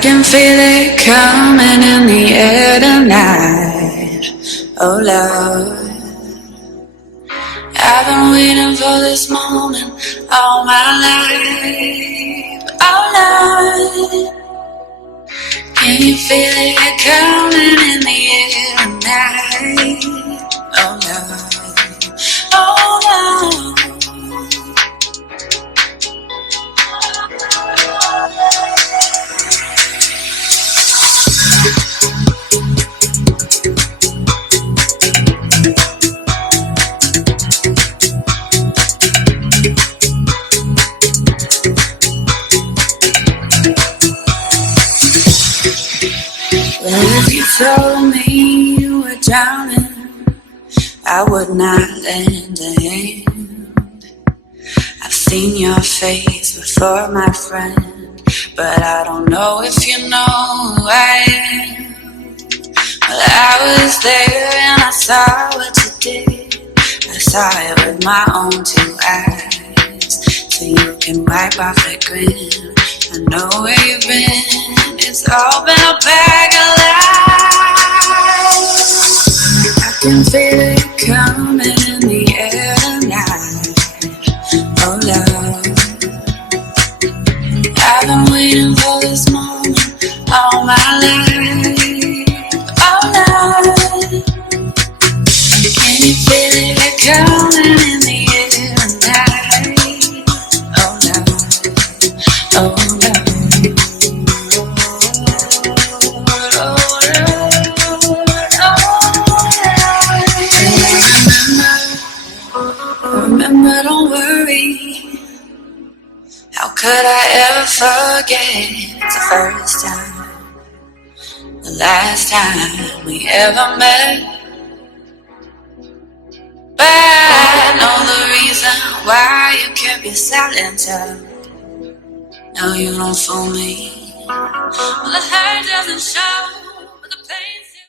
can feel it coming in the air tonight. Oh Lord, I've been waiting for this moment all my life. Oh Lord, can you feel it coming in the air tonight? Oh Lord, oh Lord. Well, if you told me you were drowning, I would not lend a hand. I've seen your face before, my friend, but I don't know if you know who I am. Well, I was there and I saw what you did. I saw it with my own two eyes. So you can wipe off that grin. I know where you've been. It's all been a bag of lies. I can feel it coming in the air tonight. Oh Lord, I've been waiting for this moment all my life. Oh Lord, can you feel it coming in the air tonight? Oh Lord, oh Lord. Remember, don't worry. How could I ever forget the first time, the last time we ever met? But I know the reason why you kept your silence up. No, you don't fool me. Well, the hurt doesn't show.